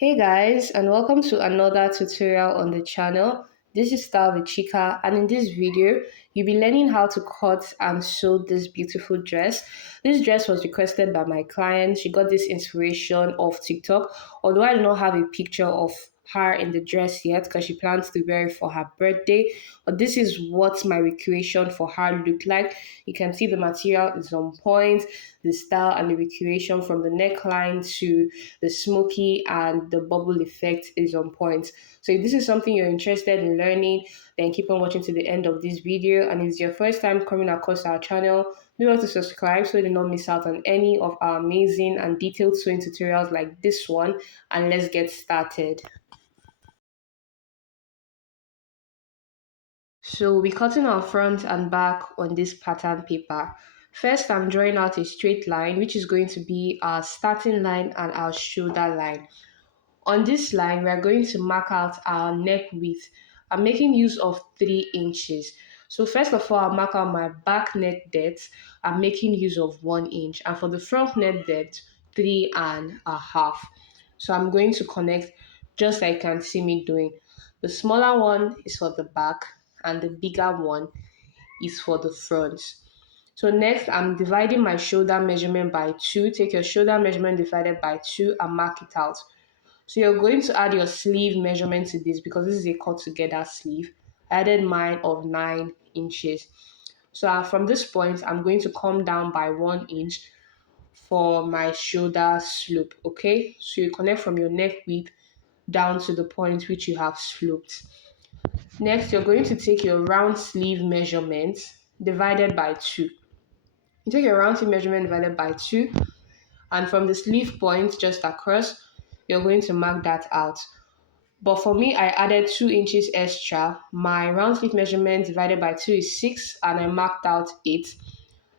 Hey guys, and welcome to another tutorial on the channel. This is StyleWithChika, and in this video, you'll be learning how to cut and sew this beautiful dress. This dress was requested by my client. She got this inspiration off TikTok, although I do not have a picture of her in the dress yet because she plans to wear it for her birthday. But this is what my recreation for her looked like. You can see the material is on point, the style and the recreation from the neckline to the smoky and the bubble effect is on point. So if this is something you're interested in learning, then keep on watching to the end of this video. And if it's your first time coming across our channel, be sure to subscribe so you do not miss out on any of our amazing and detailed sewing tutorials like this one. And let's get started. So we'll be cutting our front and back on this pattern paper. First, I'm drawing out a straight line, which is going to be our starting line and our shoulder line. On this line, we are going to mark out our neck width. I'm making use of 3 inches. So first of all, I'll mark out my back neck depth. I'm making use of 1 inch. And for the front neck depth, 3.5. So I'm going to connect just like you can see me doing. The smaller one is for the back and the bigger one is for the front. So next, I'm dividing my shoulder measurement by 2. Take your shoulder measurement divided by 2 and mark it out. So you're going to add your sleeve measurement to this because this is a cut together sleeve. I added mine of 9 inches. So from this point, I'm going to come down by 1 inch for my shoulder slope, okay? So you connect from your neck width down to the point which you have sloped. Next, you're going to take your round sleeve measurement divided by 2. You take your round sleeve measurement divided by 2, and from the sleeve point just across, you're going to mark that out. But for me, I added 2 inches extra. My round sleeve measurement divided by 2 is 6, and I marked out 8.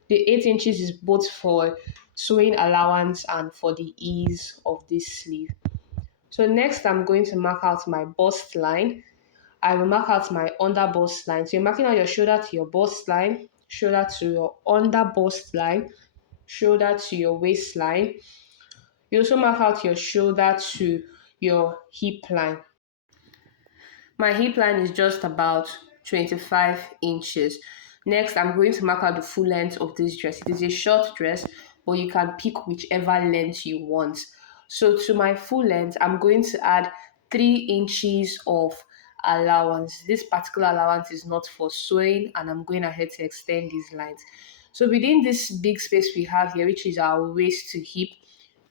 The 8 inches is both for sewing allowance and for the ease of this sleeve. So next, I'm going to mark out my bust line. I will mark out my under bust line. So you're marking out your shoulder to your bust line, shoulder to your under bust line, shoulder to your waistline. You also mark out your shoulder to your hip line. My hip line is just about 25 inches. Next, I'm going to mark out the full length of this dress. It is a short dress, but you can pick whichever length you want. So to my full length, I'm going to add 3 inches of allowance. This particular allowance is not for sewing, and I'm going ahead to extend these lines. So within this big space we have here, which is our waist to hip,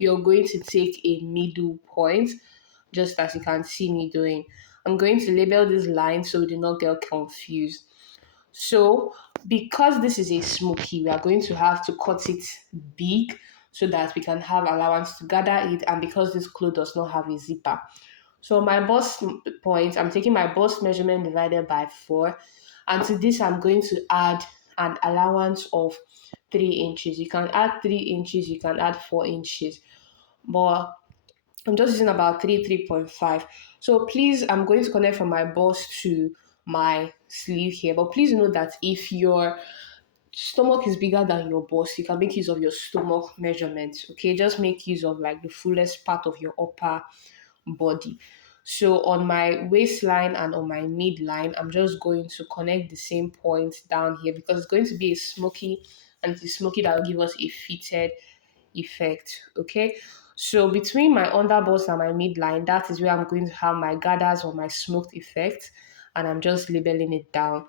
you're going to take a middle point, just as you can see me doing. I'm going to label this line so we do not get confused. So because this is a smoky, we are going to have to cut it big so that we can have allowance to gather it, and because this cloth does not have a zipper. So my bust point, I'm taking my bust measurement divided by 4, and to this I'm going to add an allowance of 3 inches. You can add 3 inches, you can add 4 inches, but I'm just using about 3.5. So please, I'm going to connect from my bust to my sleeve here. But please note that if your stomach is bigger than your bust, you can make use of your stomach measurement. Okay, just make use of like the fullest part of your upper body. So on my waistline and on my midline, I'm just going to connect the same point down here because it's going to be a smoky, and it's smoky that will give us a fitted effect. Okay, so between my underbust and my midline, that is where I'm going to have my gathers or my smoked effect, and I'm just labeling it down.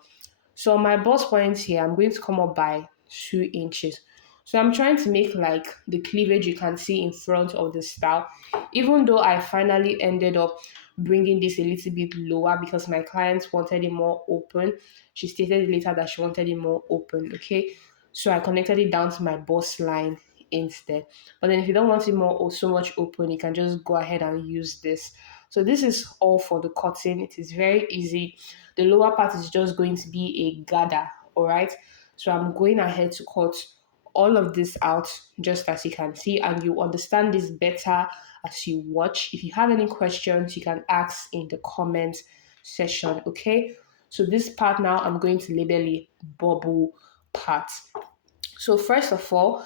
So on my bust points here, I'm going to come up by 2 inches. So I'm trying to make like the cleavage you can see in front of the style, even though I finally ended up bringing this a little bit lower because my clients wanted it more open. She stated later that she wanted it more open. Okay, so I connected it down to my bust line instead. But then if you don't want it more or so much open, you can just go ahead and use this. So this is all for the cutting. It is very easy. The lower part is just going to be a gather. All right, so I'm going ahead to cut all of this out just as you can see, and you understand this better as you watch. If you have any questions, you can ask in the comment section. Okay, so this part now I'm going to label it bubble part. So first of all,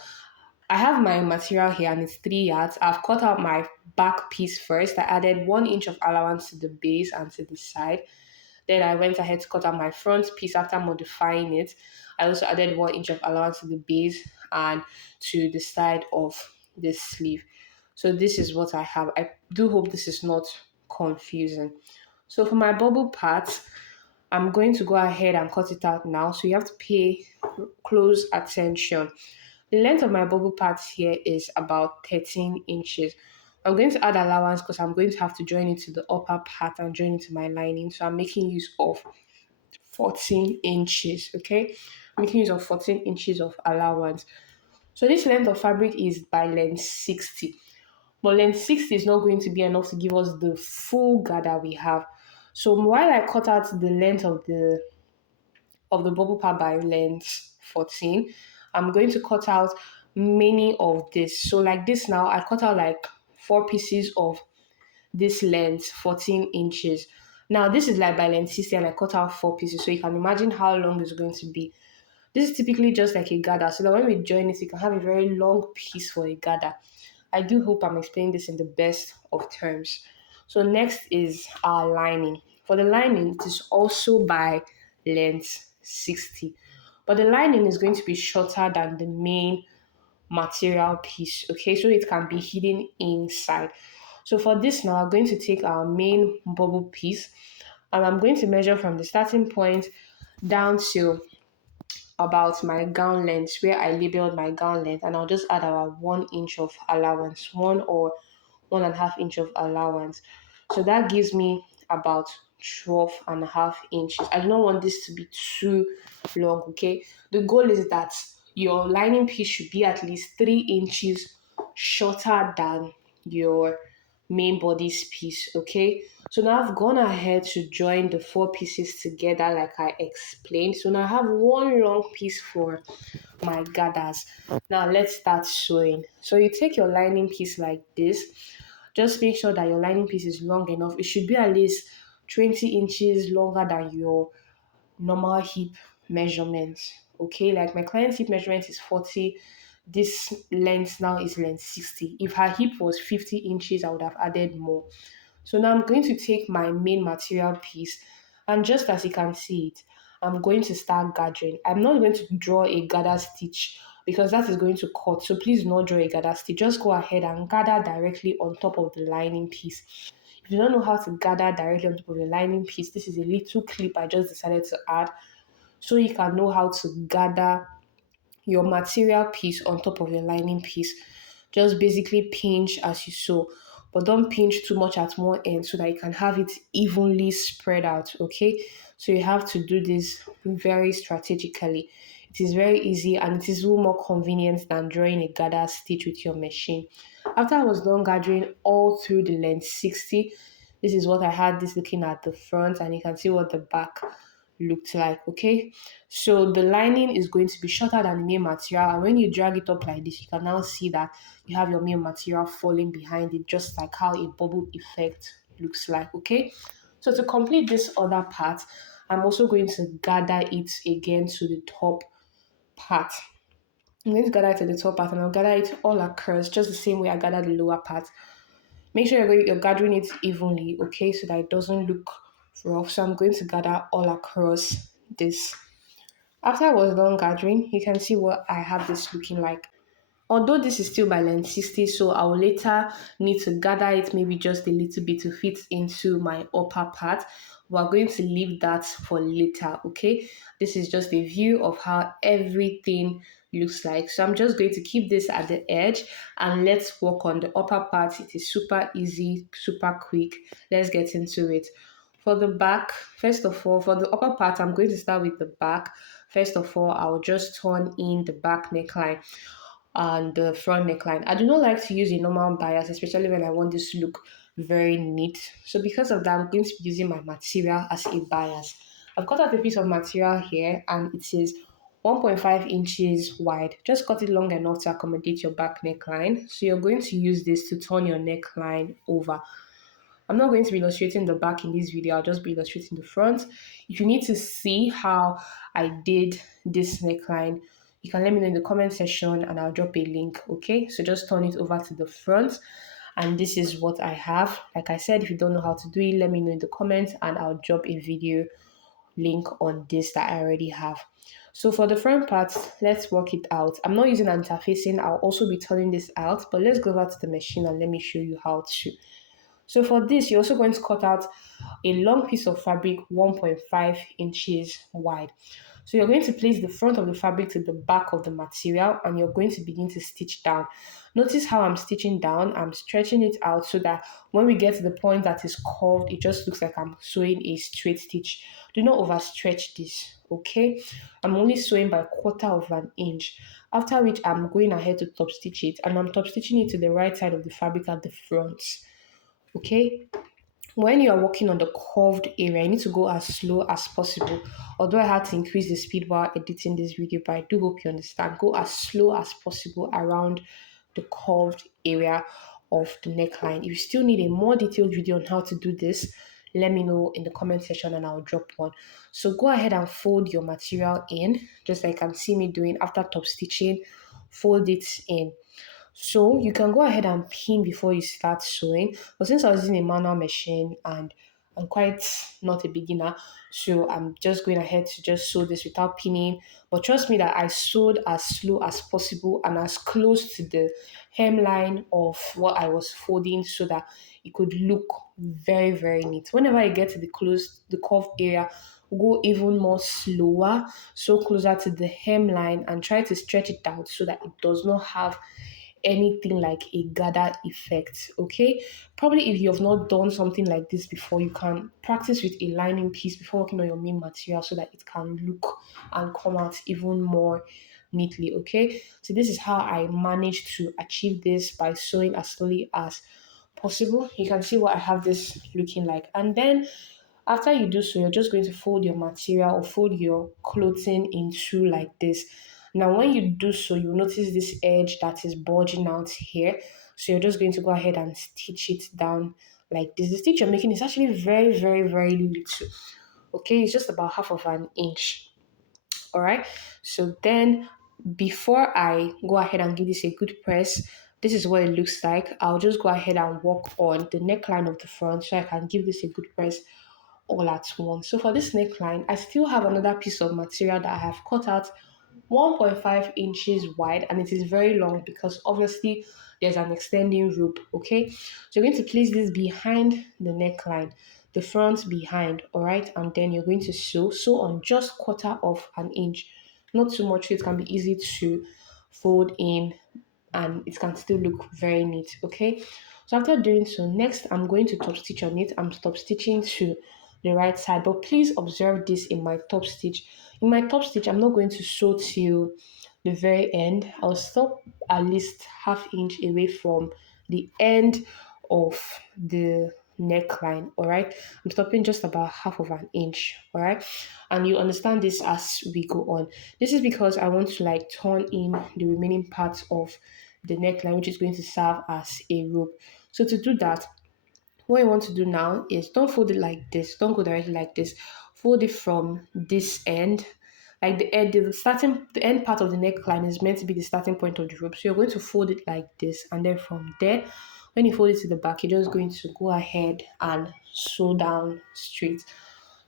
I have my material here and it's 3 yards. I've cut out my back piece first. I added 1 inch of allowance to the base and to the side. Then I went ahead to cut out my front piece after modifying it. I also added 1 inch of allowance to the base and to the side of this sleeve. So this is what I have. I do hope this is not confusing. So for my bubble part, I'm going to go ahead and cut it out now. So you have to pay close attention. The length of my bubble part here is about 13 inches. I'm going to add allowance because I'm going to have to join it to the upper part and join it to my lining. So I'm making use of 14 inches, okay? I'm making use of 14 inches of allowance. So this length of fabric is by length 60. But length 60 is not going to be enough to give us the full gather we have. So while I cut out the length of the bubble part by length 14, I'm going to cut out many of this. So like this now, I cut out like 4 pieces of this length 14 inches. Now this is like by length 60 and I cut out 4 pieces. So you can imagine how long it's going to be. This is typically just like a gather. So that when we join it, you can have a very long piece for a gather. I do hope I'm explaining this in the best of terms. So next is our lining. For the lining, it is also by length 60. But the lining is going to be shorter than the main material piece, okay? So it can be hidden inside. So for this now, I'm going to take our main bubble piece and I'm going to measure from the starting point down to about my gown length where I labeled my gown length, and I'll just add about 1 inch of allowance, 1.5 inch of allowance. So that gives me about 12.5 inches. I do not want this to be too long, okay? The goal is that your lining piece should be at least 3 inches shorter than your main body's piece, okay? So now I've gone ahead to join the 4 pieces together like I explained. So now I have one long piece for my gathers. Now let's start sewing. So you take your lining piece like this. Just make sure that your lining piece is long enough. It should be at least 20 inches longer than your normal hip measurement. Okay, like my client's hip measurement is 40. This length now is length 60. If her hip was 50 inches, I would have added more. So now I'm going to take my main material piece, and just as you can see it, I'm going to start gathering. I'm not going to draw a gather stitch because that is going to cut. So please do not draw a gather stitch. Just go ahead and gather directly on top of the lining piece. If you don't know how to gather directly on top of the lining piece, this is a little clip I just decided to add so you can know how to gather your material piece on top of your lining piece. Just basically pinch as you sew, but don't pinch too much at one end so that you can have it evenly spread out, okay? So you have to do this very strategically. It is very easy and it is a little more convenient than drawing a gather stitch with your machine. After I was done gathering all through the length 60, this is what I had this looking at the front, and you can see what the back looked like, okay? So the lining is going to be shorter than the main material, and when you drag it up like this, you can now see that you have your main material falling behind it, just like how a bubble effect looks like, okay? So to complete this other part, I'm also going to gather it again to the top part. I'm going to gather it to the top part and I'll gather it all across just the same way I gather the lower part. Make sure you're gathering it evenly, okay, so that it doesn't look rough. So I'm going to gather all across this. After I was done gathering, you can see what I have this looking like. Although this is still by length 60, so I will later need to gather it maybe just a little bit to fit into my upper part. We're going to leave that for later, okay? This is just a view of how everything looks like. So I'm just going to keep this at the edge and let's work on the upper part. It is super easy, super quick. Let's get into it. For the back, first of all, for the upper part, I'm going to start with the back. First of all, I'll just turn in the back neckline and the front neckline. I do not like to use a normal bias, especially when I want this to look very neat. So because of that, I'm going to be using my material as a bias. I've cut out a piece of material here and it is 1.5 inches wide. Just cut it long enough to accommodate your back neckline. So you're going to use this to turn your neckline over. I'm not going to be illustrating the back in this video, I'll just be illustrating the front. If you need to see how I did this neckline, You can let me know in the comment section and I'll drop a link. Okay, so just turn it over to the front, and this is what I have. Like I said, if you don't know how to do it, let me know in the comments and I'll drop a video link on this that I already have. So for the front part, let's work it out. I'm not using interfacing. I'll also be turning this out, but let's go over to the machine and let me show you how to. So for this, you're also going to cut out a long piece of fabric 1.5 inches wide. So you're going to place the front of the fabric to the back of the material and you're going to begin to stitch down. Notice how I'm stitching down. I'm stretching it out so that when we get to the point that is curved, it just looks like I'm sewing a straight stitch. Do not overstretch this, okay? I'm only sewing by 1/4 of an inch. After which I'm going ahead to top stitch it, and I'm top stitching it to the right side of the fabric at the front, okay? When you are working on the curved area, you need to go as slow as possible. Although I had to increase the speed while editing this video, but I do hope you understand. Go as slow as possible around the curved area of the neckline. If you still need a more detailed video on how to do this, let me know in the comment section and I'll drop one. So go ahead and fold your material in, just like you can see me doing after top stitching. Fold it in. So you can go ahead and pin before you start sewing. But since I was using a manual machine and I'm quite not a beginner, so I'm just going ahead to just sew this without pinning. But trust me that I sewed as slow as possible and as close to the hemline of what I was folding so that it could look very, very neat. Whenever I get to the curved area, go even more slower, so closer to the hemline and try to stretch it out so that it does not have anything like a gather effect. Okay, probably if you have not done something like this before, you can practice with a lining piece before working on your main material so that it can look and come out even more neatly. Okay, so this is how I managed to achieve this by sewing as slowly as possible. You can see what I have this looking like, and then after you do so, you're just going to fold your material or fold your clothing in two like this. Now, when you do so, you'll notice this edge that is bulging out here. So you're just going to go ahead and stitch it down like this. The stitch you're making is actually very, very, very little. Okay, it's just about half of an inch. All right. So then before I go ahead and give this a good press, this is what it looks like. I'll just go ahead and work on the neckline of the front so I can give this a good press all at once. So for this neckline, I still have another piece of material that I have cut out 1.5 inches wide, and it is very long because obviously there's an extending rope. Okay, so you're going to place this behind the neckline, the front behind, all right, and then you're going to sew on just 1/4 of an inch, not too much so it can be easy to fold in and it can still look very neat. Okay, so after doing so, next I'm going to top stitch on it. I'm top stitching to the right side, but please observe this in my top stitch. In my top stitch, I'm not going to sew till the very end. I'll stop at least half inch away from the end of the neckline. All right, I'm stopping just about half of an inch. All right, and you understand this as we go on. This is because I want to like turn in the remaining parts of the neckline, which is going to serve as a rope. So to do that, what you want to do now is don't fold it like this. Don't go directly like this. Fold it from this end. Like the end part of the neckline is meant to be the starting point of the rope. So you're going to fold it like this, and then from there, when you fold it to the back, you're just going to go ahead and sew down straight.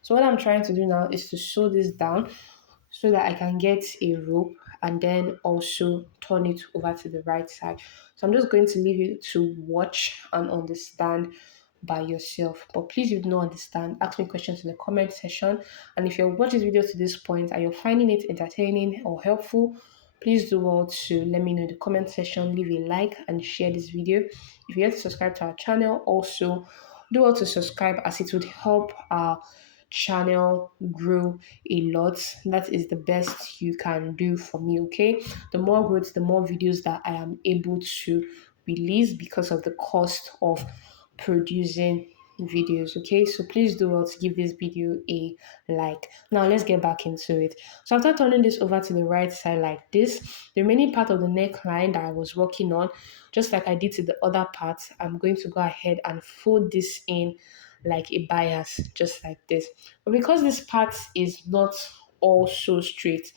So what I'm trying to do now is to sew this down so that I can get a rope and then also turn it over to the right side. So I'm just going to leave you to watch and understand by yourself. But please, if you don't understand, ask me questions in the comment section. And if you've watched this video to this point and you're finding it entertaining or helpful, please do well to let me know in the comment section, leave a like and share this video. If you're yet to subscribe to our channel, also do well to subscribe as it would help our channel grow a lot. That is the best you can do for me. Okay, the more growth, the more videos that I am able to release because of the cost of producing videos. Okay, so please do well to give this video a like. Now let's get back into it. So after turning this over to the right side like this, the remaining part of the neckline that I was working on, just like I did to the other part, I'm going to go ahead and fold this in like a bias, just like this. But because this part is not all so straight,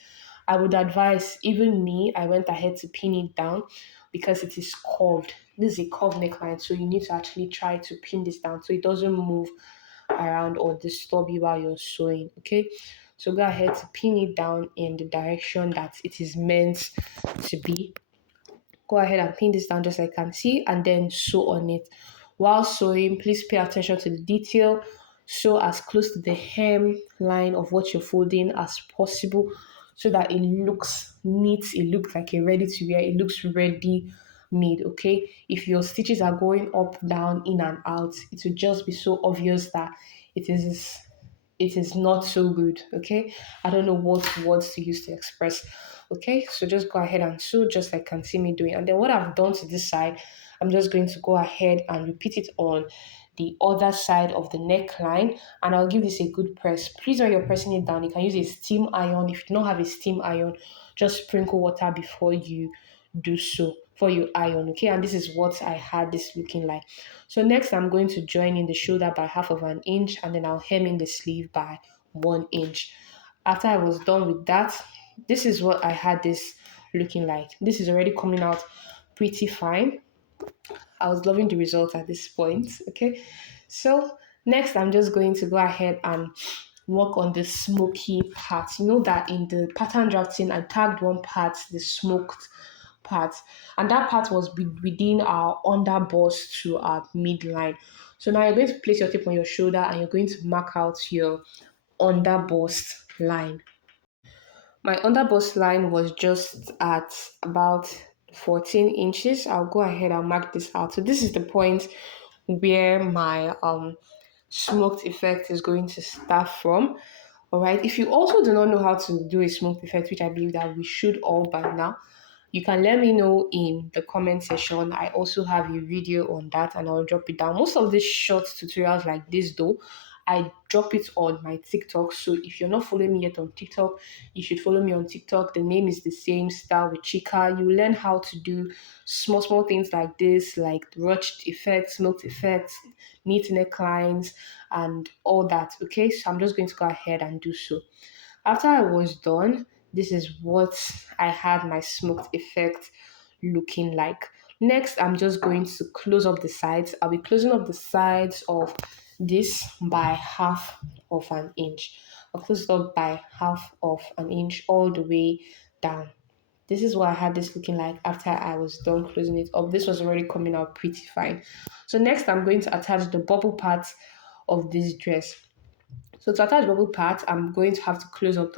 I would advise, even me, I went ahead to pin it down because it is curved. This is a curved neckline, so you need to actually try to pin this down so it doesn't move around or disturb you while you're sewing. Okay, so go ahead to pin it down in the direction that it is meant to be. Go ahead and pin this down just like I can see, and then sew on it. While sewing, please pay attention to the detail. Sew as close to the hem line of what you're folding as possible so that it looks neat, it looks like a ready to wear, it looks ready made. Okay, if your stitches are going up, down, in and out, it will just be so obvious that it is it is not so good. Okay, I don't know what words to use to express. Okay, so just go ahead and sew just like you can see me doing. And then what I've done to this side, I'm just going to go ahead and repeat it on the other side of the neckline, and I'll give this a good press. Please, when you're pressing it down, you can use a steam iron. If you don't have a steam iron, just sprinkle water before you do so, before you iron. Okay, and this is what I had this looking like. So next I'm going to join in the shoulder by half of an inch, and then I'll hem in the sleeve by 1 inch. After I was done with that, this is what I had this looking like. This is already coming out pretty fine. I was loving the result at this point. Okay, so next I'm just going to go ahead and work on the smoky part. You know that in the pattern drafting I tagged one part, the smoked part, and that part was within our under bust to our midline. So now you're going to place your tape on your shoulder and you're going to mark out your under bust line. My under bust line was just at about 14 inches. I'll go ahead and mark this out. So this is the point where my smoked effect is going to start from. All right. If you also do not know how to do a smoked effect, which I believe that we should all by now, you can let me know in the comment section. I also have a video on that and I'll drop it down. Most of these short tutorials like this though, I drop it on my TikTok. So if you're not following me yet on TikTok, you should follow me on TikTok. The name is the same, Style with Chika. You learn how to do small things like this, like ruched effects, smoked effects, neat necklines, and all that. Okay, so I'm just going to go ahead and do so. After I was done, this is what I had my smoked effect looking like. Next, I'm just going to close up the sides. I'll be closing up the sides of this by half of an inch. I'll close it up by half of an inch all the way down. This is what I had this looking like after I was done closing it up. This was already coming out pretty fine. So next, I'm going to attach the bubble parts of this dress. So to attach bubble part, I'm going to have to close up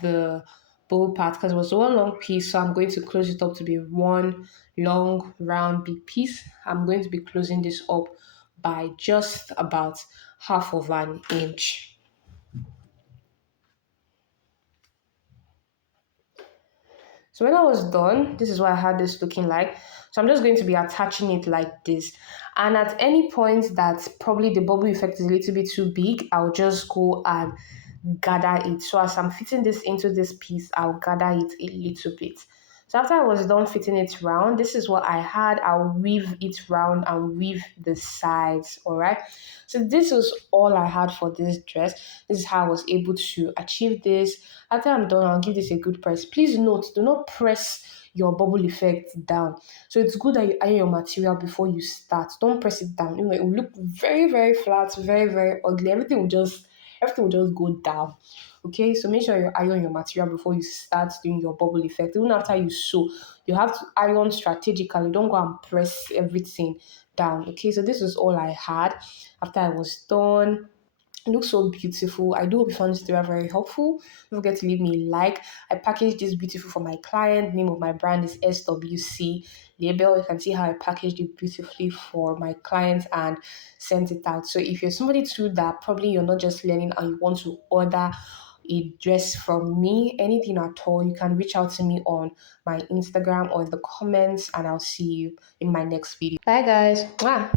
the bubble part because it was one long piece. So I'm going to close it up to be one long round big piece. I'm going to be closing this up by just about half of an inch. So when I was done, this is what I had this looking like. So I'm just going to be attaching it like this. And at any point that probably the bubble effect is a little bit too big, I'll just go and gather it. So as I'm fitting this into this piece, I'll gather it a little bit. So after I was done fitting it round, this is what I had. I'll weave it round and weave the sides, all right? So this was all I had for this dress. This is how I was able to achieve this. After I'm done, I'll give this a good press. Please note, do not press your bubble effect down. So it's good that you iron your material before you start. Don't press it down. You know, it will look very flat, very ugly. Everything will just go down. Okay, so make sure you iron your material before you start doing your bubble effect. Even after you sew, you have to iron strategically. Don't go and press everything down. Okay, so this is all I had after I was done. It looks so beautiful. I do hope you found this tutorial very helpful. Don't forget to leave me a like. I packaged this beautiful for my client. The name of my brand is SWC Label. You can see how I packaged it beautifully for my clients and sent it out. So if you're somebody too that probably you're not just learning and you want to order a dress from me, anything at all, you can reach out to me on my Instagram or in the comments, and I'll see you in my next video. Bye guys. Mwah.